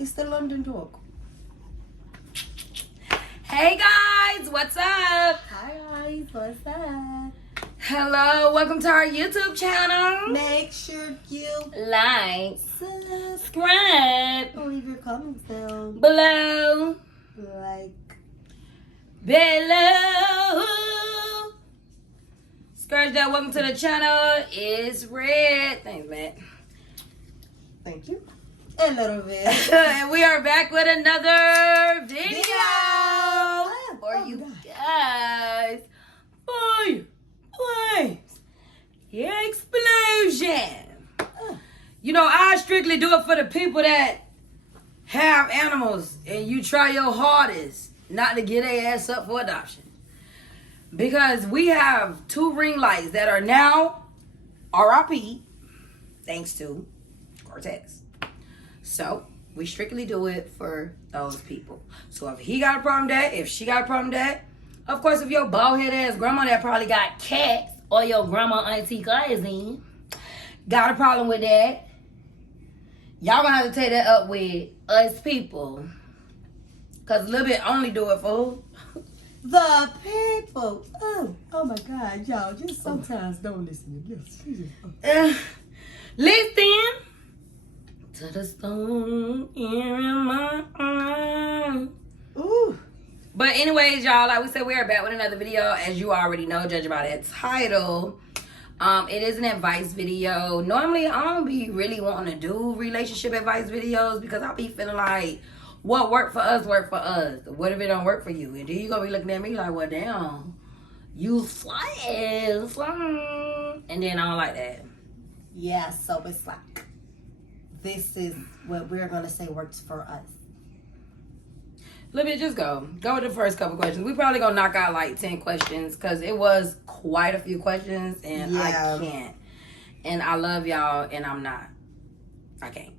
It's the London Talk. Hey guys, what's up? Hi guys, what's up? Hello, welcome to our YouTube channel. Make sure you Like, subscribe, leave your comments down below, like below. Scourge that welcome to the channel is red. Thanks, Matt. thank you. A little bit. And we are back with another video for Oh, you God. guys. Boy, please. Explosion. You know, I strictly do it for the people that have animals and you try your hardest not to get their ass up for adoption. Because we have 2 ring lights that are now RIP, thanks to Cortex. So, we strictly do it for those people. So, if he got a problem with that, if she got a problem with that, of course, if your bald head ass grandma that probably got cats or your grandma auntie cousin got a problem with that, y'all gonna have to take that up with us people. Because Lil Bit only do it for the people. Oh my God, y'all just sometimes don't listen to this. listen to the song in my arms. Ooh. But anyways, y'all, like we said, we are back with another video. As you already know, judging by that title, it is an advice video. Normally, I don't be really wanting to do relationship advice videos because I be feeling like what worked for us, worked for us. What if it don't work for you? And then you gonna be looking at me like, well, damn, you slice. And then I don't like that. Yeah, so it's like, this is what we're going to say works for us. Lil Bit, just go. Go with the first couple questions. We probably gonna knock out like 10 questions because it was quite a few questions and Yeah. I can't. And I love y'all and I'm not. I can't.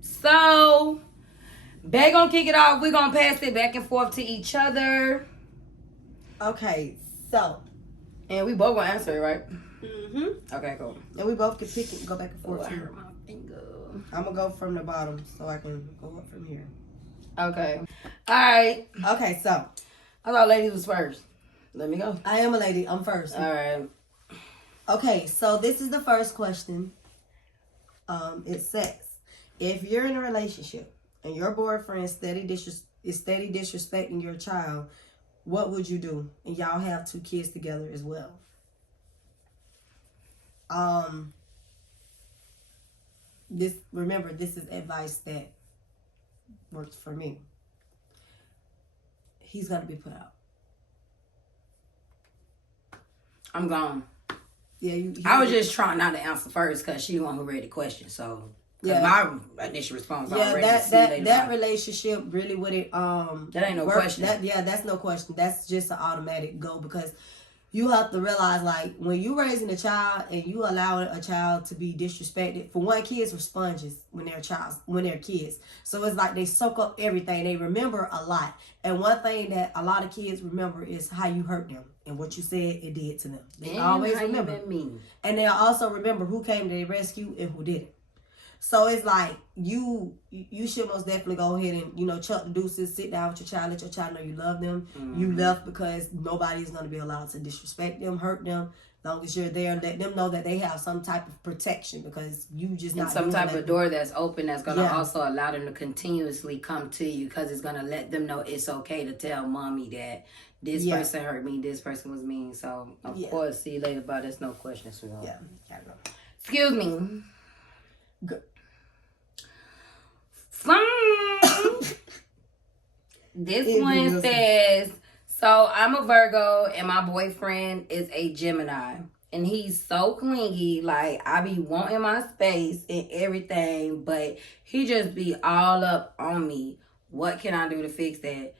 So, Bay gonna kick it off. We're gonna pass it back and forth to each other. Okay, so. And we both gonna answer it, right? Mm-hmm. Okay, cool. And we both can pick it and go back and Oh, forth. I too. hurt my finger. I'm going to go from the bottom so I can go up from here. Okay. Alright. Okay, so. I thought ladies was first. Let me go. I am a lady. I'm first. Alright. Okay, so this is the first question. It says, if you're in a relationship and your boyfriend is steady disrespecting your child, what would you do? And y'all have 2 kids together as well. Remember, this is advice that works for me. He's gonna be put out. I'm gone. Yeah, I was just trying not to answer first because she the one who read the question. So, yeah, my initial response. Yeah, that relationship really would it that ain't no question. That's no question. That's just an automatic go because you have to realize, like, when you raising a child and you allow a child to be disrespected, for one, kids are sponges when they're kids. So it's like they soak up everything. They remember a lot. And one thing that a lot of kids remember is how you hurt them and what you said it did to them. They always remember. And they'll also remember who came to their rescue and who didn't. So it's like you should most definitely go ahead and, chuck the deuces, sit down with your child, let your child know you love them. Mm-hmm. You left because nobody is going to be allowed to disrespect them, hurt them. As long as you're there, let them know that they have some type of protection because you just not some type of door that's open that's going to also allow them to continuously come to you because it's going to let them know it's okay to tell mommy that this person hurt me, this person was mean. So, of course, see you later, but there's no question. Yeah. Excuse me. Good. This one says, so I'm a Virgo and my boyfriend is a Gemini and he's so clingy, like I be wanting my space and everything, but he just be all up on me. What can I do to fix that?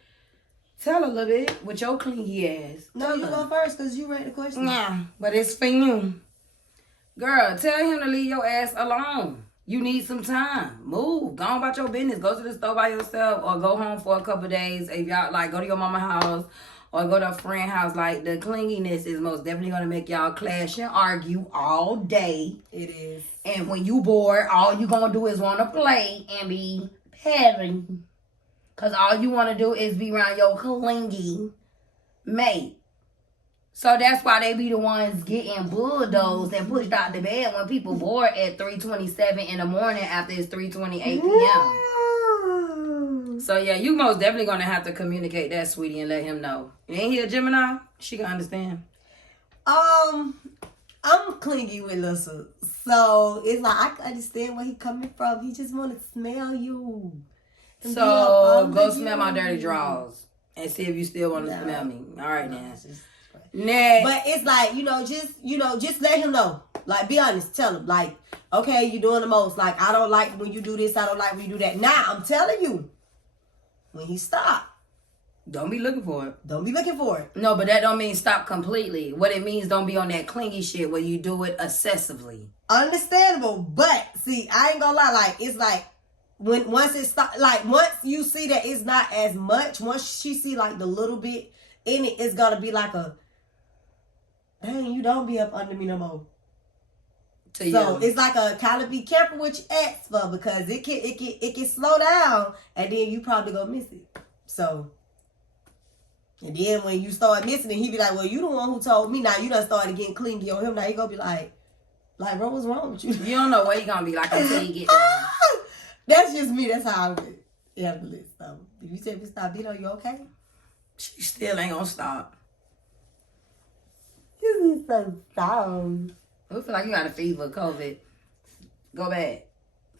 Tell a little bit with your clingy ass. No, you go first because you read the question. Yeah, but it's for you. Girl, tell him to leave your ass alone. You need some time. Move. Go on about your business. Go to the store by yourself or go home for a couple of days. If y'all, like, go to your mama's house or go to a friend's house. Like, the clinginess is most definitely going to make y'all clash and argue all day. It is. And when you bored, all you going to do is want to play and be petting. Because all you want to do is be around your clingy mate. So that's why they be the ones getting bulldozed and pushed out the bed when people bored at 3:27 in the morning after it's 3:28 p.m. So yeah, you most definitely gonna have to communicate that, sweetie, and let him know. Ain't he a Gemini? She can understand. I'm clingy with Lissa, so it's like I can understand where he coming from. He just want to smell you. So go smell my dirty drawers and see if you still want to smell me. All right, now. Next. But it's like, just let him know. Like, be honest. Tell him, like, okay, you're doing the most. Like, I don't like when you do this. I don't like when you do that. Now, I'm telling you, when he stop, don't be looking for it. Don't be looking for it. No, but that don't mean stop completely. What it means, don't be on that clingy shit where you do it excessively. Understandable. But, see, I ain't gonna lie. Like, it's like, once it stop, like, once you see that it's not as much, once she see, like, the little bit in it, it's gonna be like a, dang, you don't be up under me no more. So it's like a kind of be careful what you ask for, because it can slow down and then you probably gonna miss it. So, and then when you start missing it, he be like, well, you the one who told me. Now you done started getting clingy on him. Now he gonna be like, bro, what's wrong with you? You don't know what you gonna be like until you get there. That's just me. That's how I would handle it. So if you say if you stop beating on you, okay? She still ain't gonna stop. You need some sound. I feel like you got a fever, COVID. Go back.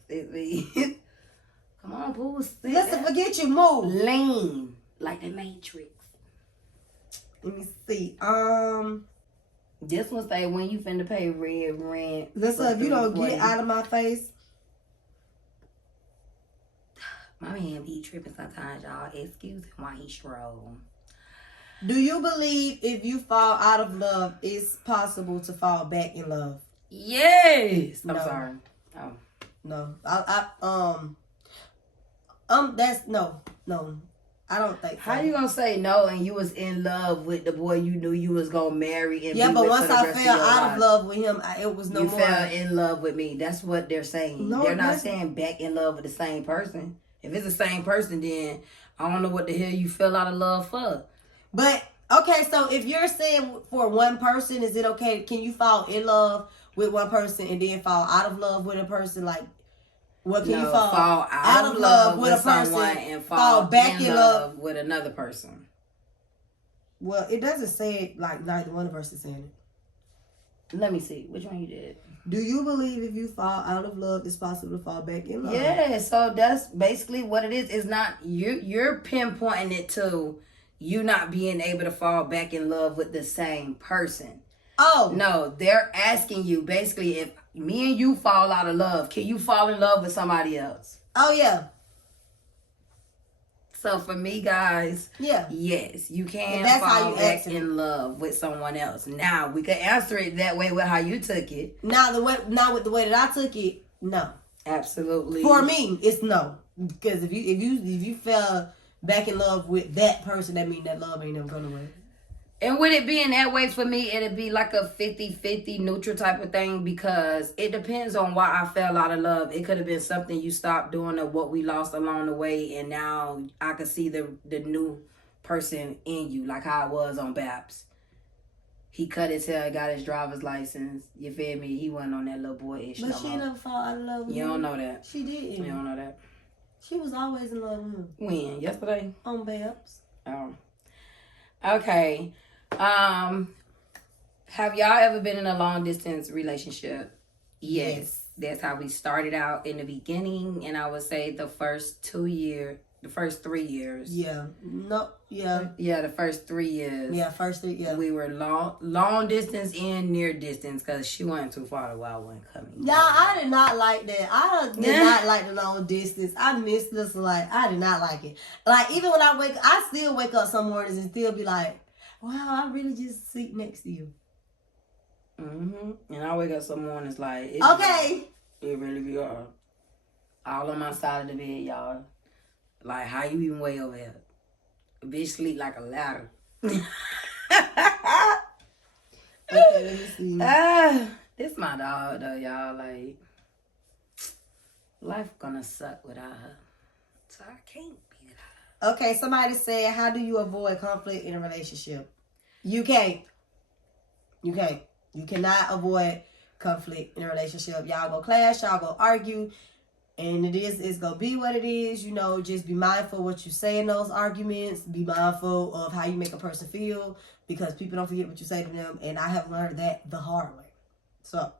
Come on, Pooh. Listen, forget you. Move. Lean. Like the Matrix. Let me see. This one say when you finna pay red rent. Listen, if you don't get out of my face. My man be tripping sometimes, y'all. Excuse him while he stroll. Do you believe if you fall out of love, it's possible to fall back in love? Yes. No. I'm sorry. Oh. No. That's no. I don't think so. How you gonna say no and you was in love with the boy you knew you was gonna marry and yeah, be but with once for the I rest fell of your out life? of love with him, it was no you more. You fell in love with me. That's what they're saying. No, they're not saying back in love with the same person. If it's the same person, then I don't know what the hell you fell out of love for. But okay, so if you're saying for one person, is it okay? Can you fall in love with one person and then fall out of love with a person? Like, what can you fall out of love with a person and fall back in love with another person? Well, it doesn't say it like neither one of us is saying it. Let me see. Which one you did? Do you believe if you fall out of love, it's possible to fall back in love? Yeah, so that's basically what it is. It's not, you're pinpointing it to you not being able to fall back in love with the same person. Oh. No, they're asking you basically if me and you fall out of love, can you fall in love with somebody else? Oh, yeah. So for me, guys, yeah, yes, you can that's fall how you back in love with someone else. Now we can answer it that way with how you took it. Now with the way that I took it, no. Absolutely. For me, it's no. Because if you fell back in love with that person, that means that love ain't never going away. And with it being that way for me, it'd be like a 50-50 neutral type of thing because it depends on why I fell out of love. It could have been something you stopped doing or what we lost along the way, and now I could see the new person in you, like how I was on Baps. He cut his hair, got his driver's license. You feel me? He wasn't on that little boy-ish But she never fall out of love with him. You don't know that. She didn't. You don't know that. She was always in love with him. When? Yesterday? On Baps. Oh. Okay. Have y'all ever been in a long distance relationship? Yes. That's how we started out in the beginning, and I would say the first 3 years. Yeah. No. Yeah. Yeah, the first 3 years. Yeah, first 3. Yeah. We were long distance and near distance because she wasn't too far away. I wasn't coming. Yeah, I did not like that. I did not like the long distance. I missed this. Like, I did not like it. Like, even when I still wake up some mornings and still be like, wow, I really just sleep next to you. Mm-hmm. And I wake up some mornings like, okay. It really be hard. All on my side of the bed, y'all. Like, how you even way over here? Bitch sleep like a ladder. Okay, let me see. This my dog, though, y'all. Like, life gonna suck without her. So I can't be that. Okay, somebody said, how do you avoid conflict in a relationship? You can't. You can't. You cannot avoid conflict in a relationship. Y'all go clash, y'all go argue, and it's gonna be what it is. You know, just be mindful what you say in those arguments. Be mindful of how you make a person feel, because people don't forget what you say to them, and I have learned that the hard way. So,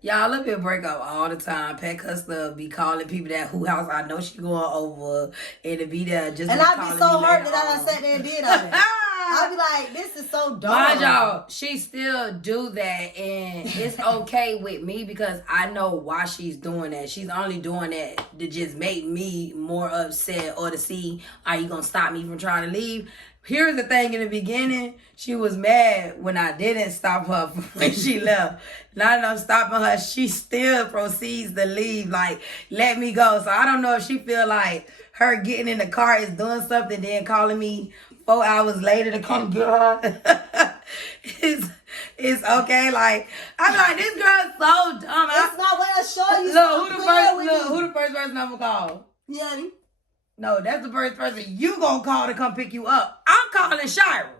y'all, up here break up all the time. Pat Custer be calling people that who house I know she going over, and to be there just. And I be so hurt that I done sat there and did all that. I be like, this is so dumb. Mind y'all, she still do that, and it's okay with me because I know why she's doing that. She's only doing that to just make me more upset or to see, are you gonna stop me from trying to leave? Here's the thing: in the beginning, she was mad when I didn't stop her when she left. Now that I'm stopping her, she still proceeds to leave, like, let me go. So I don't know if she feel like her getting in the car is doing something, then calling me 4 hours later to come get her. it's okay. Like, I'm like, this girl's so dumb. It's not what I show you. Who the first person I'm gonna call? Yeah. No, that's the first person you gonna call to come pick you up. I'm calling Shira.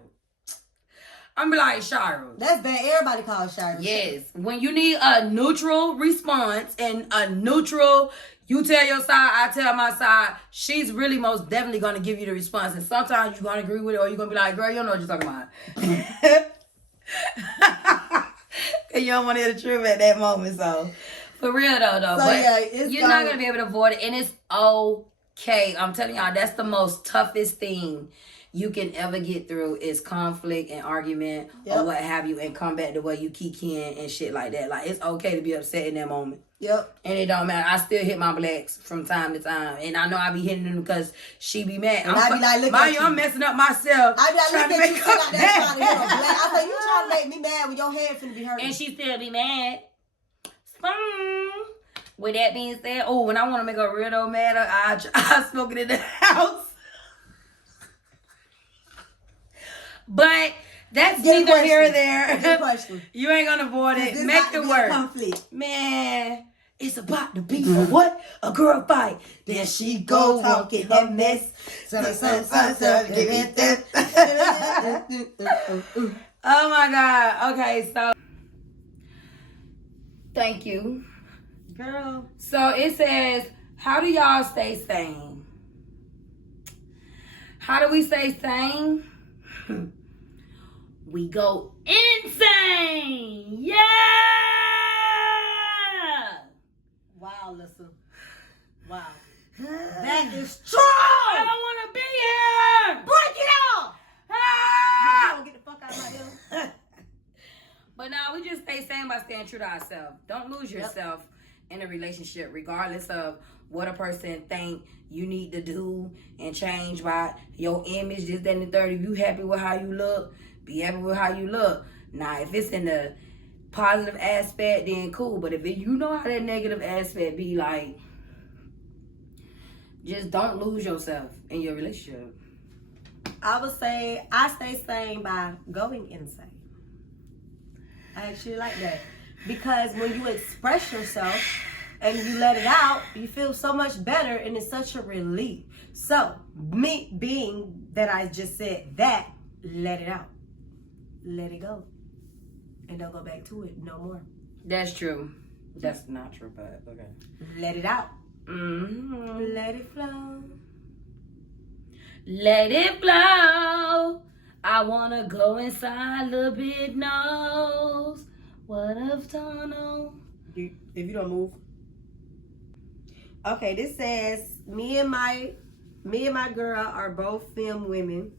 I'm be like, Shira. That's bad. Everybody calls Shira. Yes. When you need a neutral response and a neutral, you tell your side, I tell my side, she's really most definitely gonna give you the response. And sometimes you're gonna agree with it, or you're gonna be like, girl, you don't know what you're talking about. You don't want to hear the truth at that moment. So for real though. So but yeah, you're not gonna be able to avoid it, and it's okay. I'm telling y'all, that's the most toughest thing you can ever get through is conflict and argument or what have you, and come back to where you kicking and shit like that. Like, it's okay to be upset in that moment. Yep. And it don't matter. I still hit my blacks from time to time. And I know I be hitting them because she be mad. And I be like, look at you. I'm messing up myself. I be like, look at you, take out that trying to hit a black. I say, you trying to make me mad when your head finna be hurting. And she still be mad. With that being said, when I want to make her real old mad, I smoke it in the house. But that's neither here or there. You ain't gonna avoid it. Make it work. Conflict. Man, it's about to be a what? A girl fight. There she go walking her mess. Oh my God. Okay, so thank you. Girl. So it says, how do y'all stay sane? How do we stay sane? We go insane. Yeah. Wow, listen. Wow. That is true. I don't want to be here. Break it off. Ah! Get the fuck out of my ear. But now we just stay sane by staying true to ourselves. Don't lose yourself in a relationship, regardless of what a person think you need to do and change by your image, this, that, and the third. If you happy with how you look, be happy with how you look. Now, if it's in the positive aspect, then cool. But if you know how that negative aspect be, like, just don't lose yourself in your relationship. I would say I stay sane by going insane. I actually like that. Because when you express yourself and you let it out, you feel so much better, and it's such a relief. So, me being that I just said that, let it out. Let it go. And don't go back to it no more. That's true. That's not true, but okay. Let it out. Mm-hmm. Let it flow. Let it flow. I wanna go inside. Lil Bit knows what I've done on. If you don't move. Okay, this says me and my girl are both film women.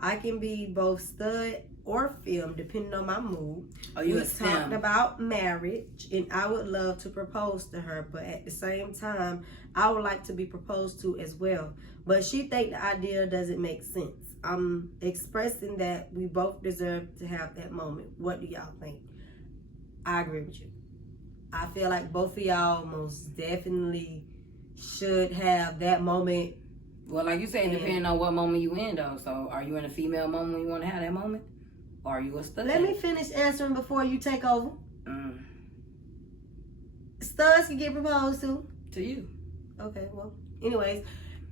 I can be both stud or film depending on my mood. We talked about marriage, and I would love to propose to her, but at the same time, I would like to be proposed to as well. But she think the idea doesn't make sense. I'm expressing that we both deserve to have that moment. What do y'all think? I agree with you. I feel like both of y'all most definitely should have that moment. Well, like you said, depending on what moment you in, though. So, are you in a female moment when you want to have that moment? Or are you a stud? Let me finish answering before you take over. Studs can get proposed to. To you. Okay, well, anyways,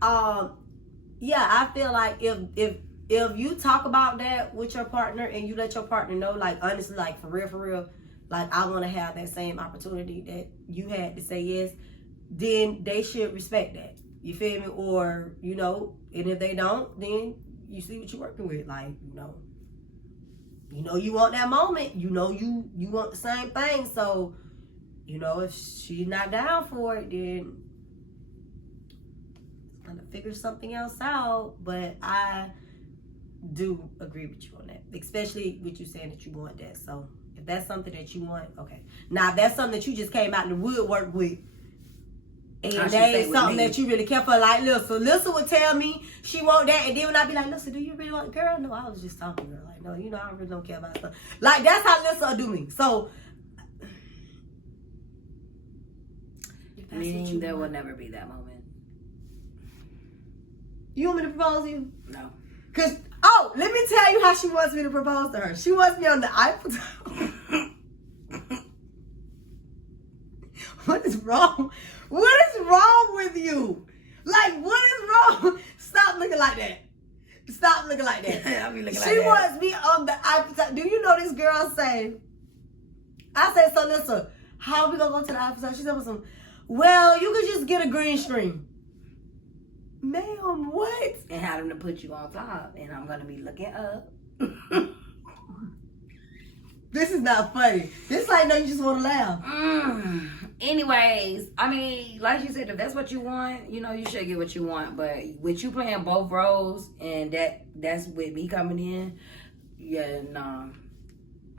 yeah, I feel like if you talk about that with your partner and you let your partner know, like honestly, like for real, like I want to have that same opportunity that you had to say yes, then they should respect that. You feel me? Or and if they don't, then you see what you're working with. Like you want that moment. You want the same thing. So if she's not down for it, then gonna figure something else out. But I do agree with you on that, especially with you saying that you want that. So if that's something that you want, okay. Now if that's something that you just came out in the woodwork with, and that ain't something that you really care for, like Lissa would tell me she want that, and then when I be like, Lissa, do you really want, girl? No, I was just talking to her. Like, no, I really don't care about stuff. Like that's how Lissa will do me. So meaning there will never be that moment. You want me to propose to you? No. Cause let me tell you how she wants me to propose to her. She wants me on the Eiffel Tower. What is wrong? What is wrong with you? Like, what is wrong? Stop looking like that. Stop looking like that. I'll be looking like She that. wants me on the Eiffel Tower. Do you know this girl say? I said, so listen, how are we gonna go to the Eiffel Tower? She said, well, you could just get a green screen. Ma'am, what? And have them to put you on top, and I'm gonna be looking up. This is not funny. This like, no, you just want to laugh. Anyways, I mean, like you said, if that's what you want, you should get what you want. But with you playing both roles, and that's with me coming in, yeah, no.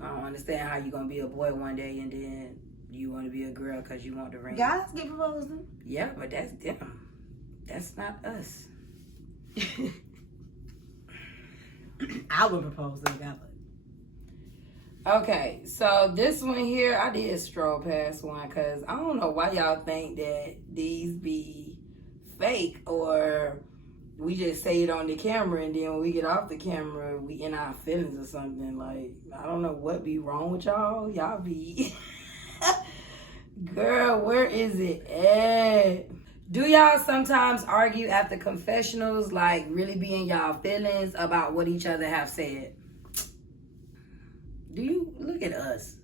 I don't understand how you gonna be a boy one day and then you want to be a girl because you want the ring. Guys get proposed to. Yeah, but that's them. That's not us. I would propose to a guy, but. Okay, so this one here, I did stroll past one because I don't know why y'all think that these be fake or we just say it on the camera and then when we get off the camera, we in our feelings or something. Like, I don't know what be wrong with y'all. Y'all be... Girl, where is it at? Do y'all sometimes argue after confessionals, like really be in y'all feelings about what each other have said? Do you look at us?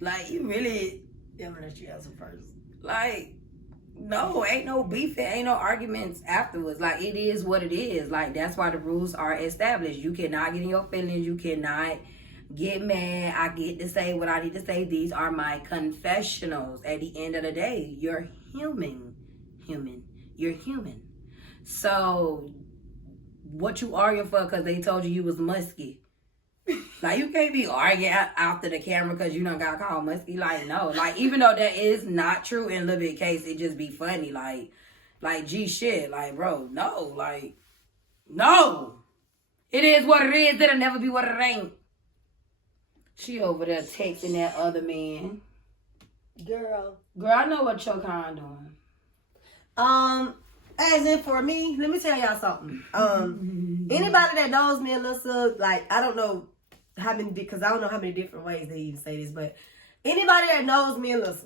Like, you really... Yeah, I'm gonna let you answer first. Like, no, ain't no beef, ain't no arguments afterwards. Like, it is what it is. Like, that's why the rules are established. You cannot get in your feelings. You cannot get mad. I get to say what I need to say. These are my confessionals. At the end of the day, you're human. You're human. So, what you arguing for because they told you was musky? Like, you can't be arguing after the camera because you done got called musky. Like, no. Like, even though that is not true in Lil Bit case, it just be funny. Like, gee, shit. Like, bro, no. Like, no. It is what it is. It'll never be what it ain't. She over there texting that other man. Girl, I know what your kind doing. As in for me, let me tell y'all something. Anybody that knows me and Lissa, like, I don't know how many, because I don't know how many different ways they even say this, but anybody that knows me and Lissa,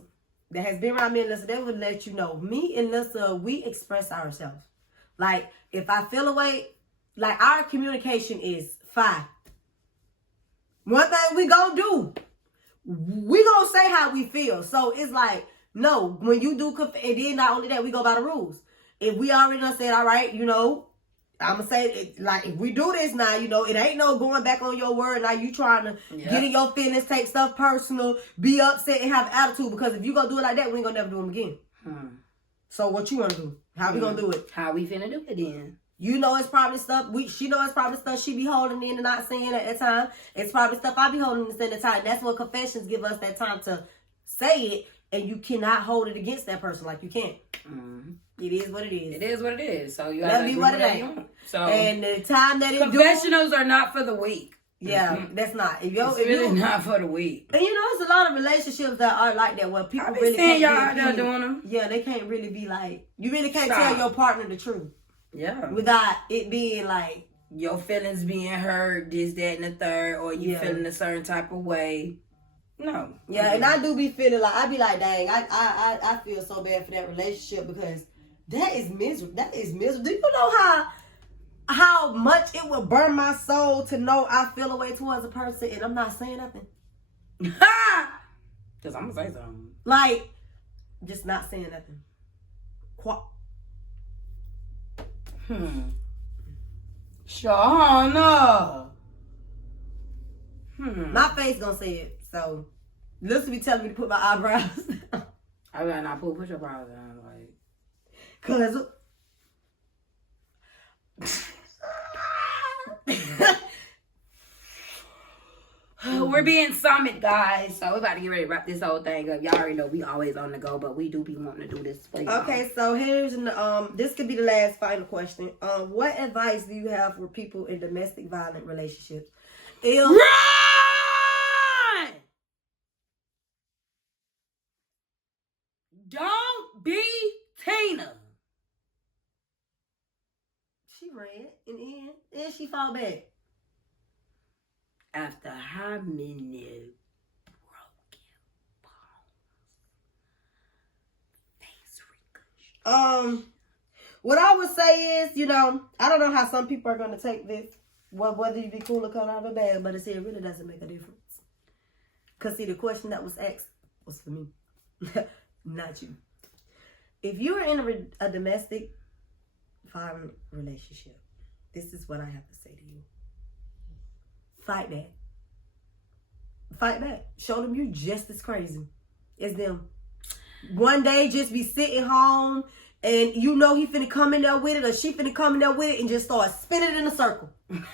that has been around me and Lissa, they would let you know, me and Lissa, we express ourselves. Like, if I feel a way, like, our communication is fine. One thing we gonna do, we gonna say how we feel. So it's like, no, when you do, and then not only that, we go by the rules. If we already done said, all right, I'm going to say, like, if we do this now, it ain't no going back on your word. Now you trying to get in your feelings, take stuff personal, be upset and have an attitude. Because if you going to do it like that, we ain't going to never do them again. So what you want to do? How we going to do it? How we finna do it then? It's probably stuff, she know it's probably stuff she be holding in and not saying at that time. It's probably stuff I be holding in at the time. That's what confessions give us that time to say it. And you cannot hold it against that person like you can't. It is what it is. It is what it is. So you have to be what it ain't. So and the time that it confessionals are not for the weak. Yeah, that's not. It's really not for the weak. And it's a lot of relationships that are like that where people really can't y'all out there doing them. Yeah, they can't really be like, you really can't tell your partner the truth. Yeah. Without it being like your feelings being hurt, this, that, and the third, or you feeling a certain type of way. No. Yeah, and I do be feeling like, I be like, dang, I feel so bad for that relationship because That is miserable. That is miserable. Do you know how much it would burn my soul to know I feel a way towards a person and I'm not saying nothing? Because I'm going to say something. Like, just not saying nothing. Shauna. My face gonna say it. So, Lisa be telling me to put my eyebrows down. I better not put your brows down. Like, cause we're being summoned, guys. So we're about to get ready to wrap this whole thing up. Y'all already know we always on the go, but we do be wanting to do this for y'all. Okay, so here's this could be the last final question. What advice do you have for people in domestic violent relationships? Run! Don't be Tina. She ran and she fought back. After how many broken bones? What I would say is, I don't know how some people are gonna take this. Well, whether you be cool or coming out of a bag, but it really doesn't make a difference. Cause see, the question that was asked was for me, not you. If you are in a domestic violent relationship, this is what I have to say to you. Fight back. Fight back. Show them you just as crazy as them. One day just be sitting home and you know he finna come in there with it or she finna come in there with it and just start spinning in a circle. Spin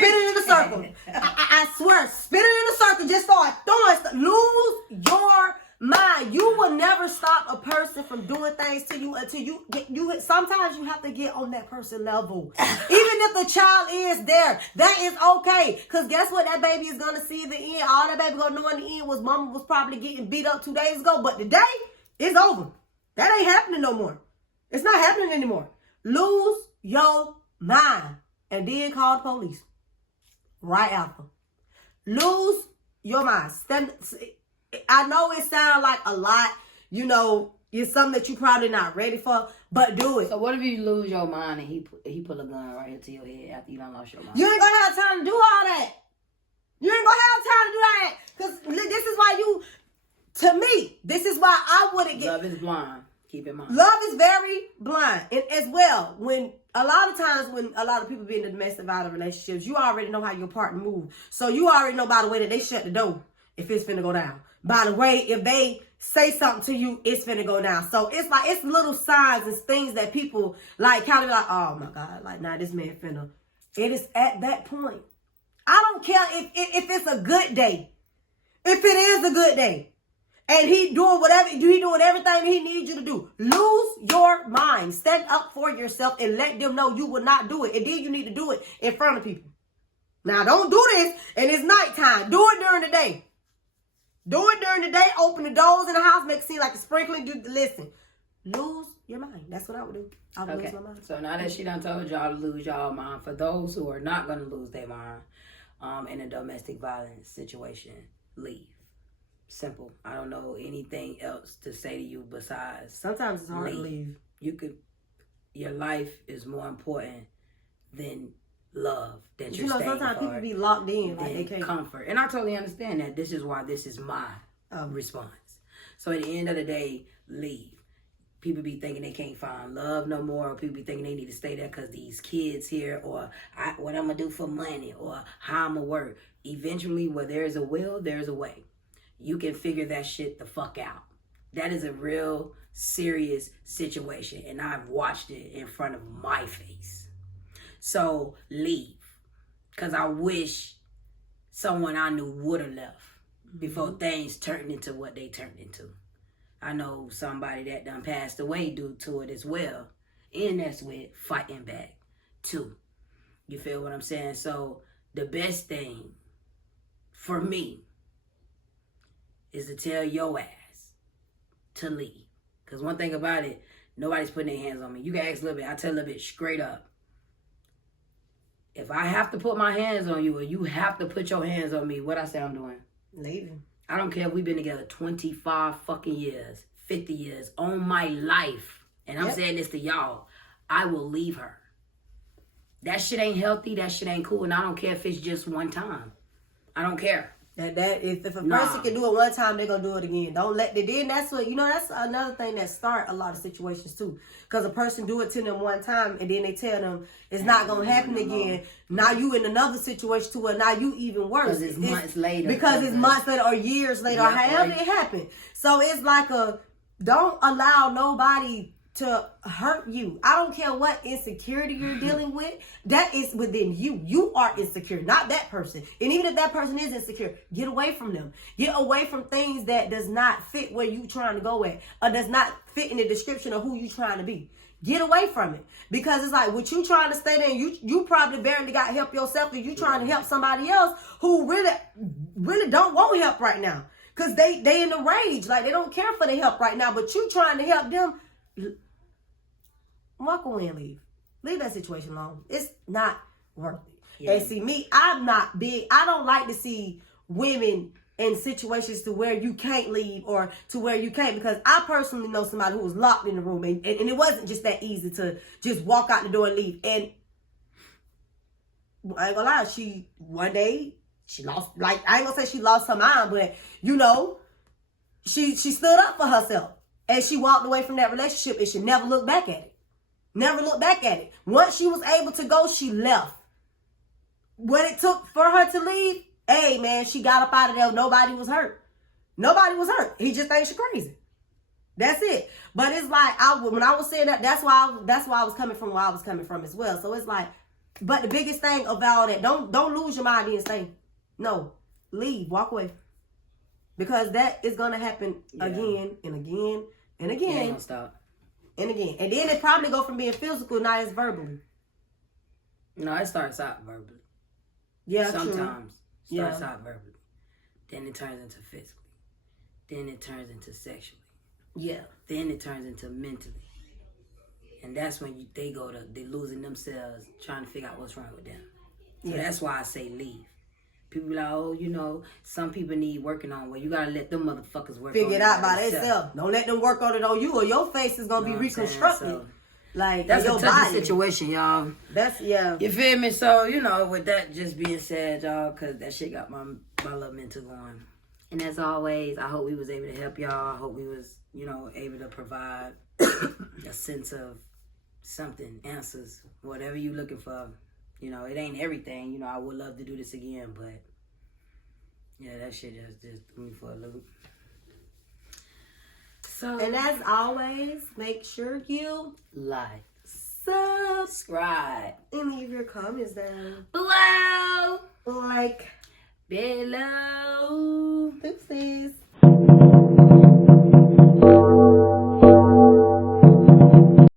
it in a circle. I swear, spin it in a circle. Just start throwing stuff. Lose your mind. You will never stop a person from doing things to you until you sometimes you have to get on that person level. Even if the child is there, that is okay. Because guess what? That baby is going to see the end. All that baby going to know in the end was mama was probably getting beat up 2 days ago. But today, it's over. That ain't happening no more. It's not happening anymore. Lose your mind. And then call the police. Right after. Lose your mind. I know it sounds like a lot. It's something that you're probably not ready for, but do it. So what if you lose your mind and he put a gun right into your head after you done lost your mind? You ain't gonna have time to do all that. You ain't gonna have time to do that. Because this is why to me, this is why I wouldn't get... Love is blind. Keep in mind. Love is very blind. And as well, a lot of times when a lot of people be in the domestic violent relationships, you already know how your partner moves. So you already know by the way that they shut the door if it's finna go down. By the way, if they say something to you, it's finna go down. So it's little signs and things that people like kind of like, oh my God, like nah, this man finna. It is at that point. I don't care if it's a good day. If it is a good day. And he doing everything he needs you to do. Lose your mind. Stand up for yourself and let them know you will not do it. And then you need to do it in front of people. Now, don't do this and it's nighttime. Do it during the day. Do it during the day. Open the doors in the house. Make it seem like a sprinkling. Listen. Lose your mind. That's what I would do. I would lose my mind. So now that she done told y'all to lose y'all mind, for those who are not going to lose their mind in a domestic violence situation, leave. Simple. I don't know anything else to say to you besides sometimes it's hard to leave. Your life is more important than love that you're staying sometimes for, people be locked in like they can't comfort. And I totally understand that. This is why this is my response. So at the end of the day, leave. People be thinking they can't find love no more, or people be thinking they need to stay there because these kids here, or what I'm gonna do for money, or how I'm gonna work. Eventually, where there's a will, there's a way. You can figure that shit the fuck out. That is a real serious situation. And I've watched it in front of my face. So leave. Because I wish someone I knew would have left before things turned into what they turned into. I know somebody that done passed away due to it as well. And that's with fighting back too. You feel what I'm saying? So the best thing for me is to tell your ass to leave. Because one thing about it, nobody's putting their hands on me. You can ask Lil Bit. I tell Lil Bit straight up. If I have to put my hands on you or you have to put your hands on me, what I say I'm doing? Leaving. I don't care if we've been together 25 fucking years, 50 years, on my life. and I'm saying this to y'all, I will leave her. That shit ain't healthy. That shit ain't cool. And I don't care if it's just one time. I don't care. If a person can do it one time, they're gonna do it again. Don't let then that's what that's another thing that start a lot of situations too. Because a person do it to them one time and then they tell them it's not gonna happen again. Now you in another situation too, and now you even worse. Because it's months later. Because it's months later or years later or however it happened. So it's like don't allow nobody to hurt you. I don't care what insecurity you're dealing with. That is within you. You are insecure, not that person. And even if that person is insecure, get away from them. Get away from things that does not fit where you trying to go at, or does not fit in the description of who you trying to be. Get away from it. Because it's like, what you trying to stay there, you probably barely got help yourself, and you trying to help somebody else who really don't want help right now. Because they in a rage. Like, they don't care for the help right now, but you trying to help them. Walk away and leave. Leave that situation alone. It's not worth it. Yeah. And see, me, I'm not big. I don't like to see women in situations to where you can't leave or to where you can't, because I personally know somebody who was locked in the room, and it wasn't just that easy to just walk out the door and leave. And I ain't gonna lie, one day she lost, like, I ain't gonna say she lost her mind, but she stood up for herself and she walked away from that relationship, and she never looked back at it. Never looked back at it. Once she was able to go, she left. What it took for her to leave, hey man, she got up out of there. Nobody was hurt. Nobody was hurt. He just thinks she's crazy. That's it. But it's like, when I was saying that, that's why I was coming from where I was coming from as well. So it's like, but the biggest thing of all that, don't lose your mind and stay. No, leave, walk away, because that is gonna happen again and again and again. It ain't gonna stop. And again. And then it probably go from being physical, now it's verbally. No, it starts out verbally. Yeah, sometimes starts out verbally. Then it turns into physically. Then it turns into sexually. Yeah. Then it turns into mentally. And that's when they losing themselves, trying to figure out what's wrong with them. So that's why I say leave. People be like, oh, some people need working on. Well, you gotta let them motherfuckers work on it. Figure it out by themselves. Don't let them work on it on you, or your face is gonna be reconstructed. So, like, that's your a touchy body situation, y'all. You feel me? So, with that just being said, y'all, because that shit got my little mental going. And as always, I hope we was able to help y'all. I hope we was, able to provide a sense of something, answers, whatever you looking for. It ain't everything. I would love to do this again, but yeah, that shit just threw me for a loop. So, and as always, make sure you like, subscribe, and leave your comments down below. Like, below. Oopsies.